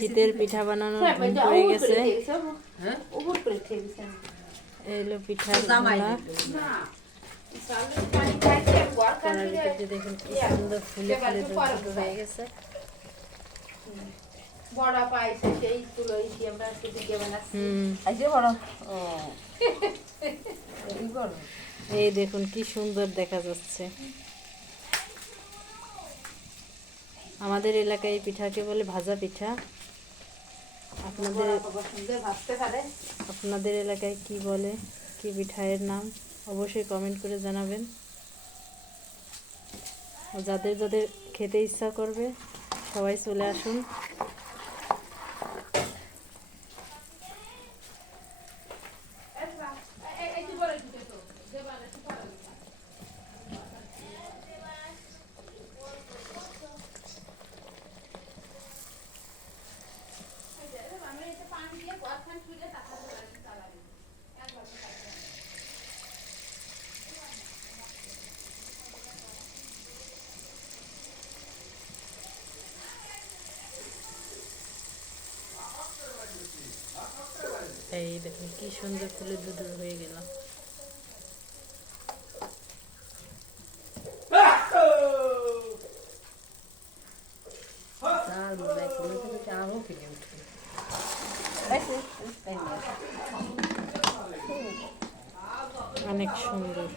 শীতের পিঠা। গেছে। হ্যাঁ? এই হলো পিঠার জামাই গোলা কড়ার ভিতর দিয়ে দেখুন কি সুন্দর ফুলে ফুলে দুধ দুধ হয়ে গেছে। বড়া পাইছে সেই তুলো আমরা বড়। ও। বড়। এই দেখুন কি সুন্দর দেখা যাচ্ছে। আমাদের এলাকায় এই পিঠাকে বলে ভাজা পিঠা আপনাদের আপনাদের এলাকায় কি বলে কি পিঠায়ের নাম অবশ্যই কমেন্ট করে জানাবেন যাদের যাদের খেতে ইচ্ছা করবে সবাই চলে আসুন এই দেখুন কি সুন্দর ফুলের দুধ হয়ে গেল। চালও ফেলে উঠবে অনেক সুন্দর।